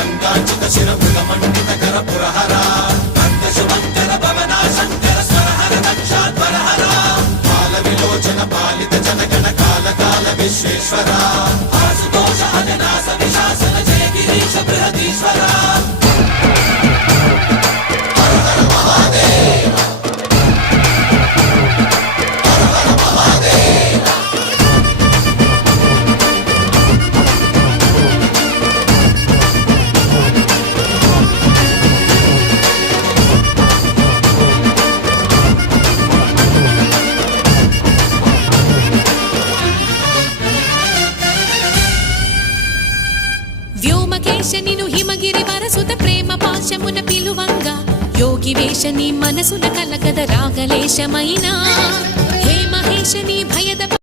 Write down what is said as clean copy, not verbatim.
గంగాంచిత శిర మృగమండిత కర పురహర భక్త శుభంకర భవనా శంకర స్వరహర దక్షాధ్వరహర బాల విలోచన పాలిత జనగణ కాల కాల విశ్వేశ్వర ఆశుతోష అజనాస విశాసన జయ గిరీశ బృహదీశ్వర హర హర మహాదేవ హర హర మహాదేవ వ్యోమకేశనిను హిమగిరి వరసుత ప్రేమ పాశమున పిలువంగా యోగి వేషని మనసున కలగద రాగలేశమైనా హే మహేశని భయద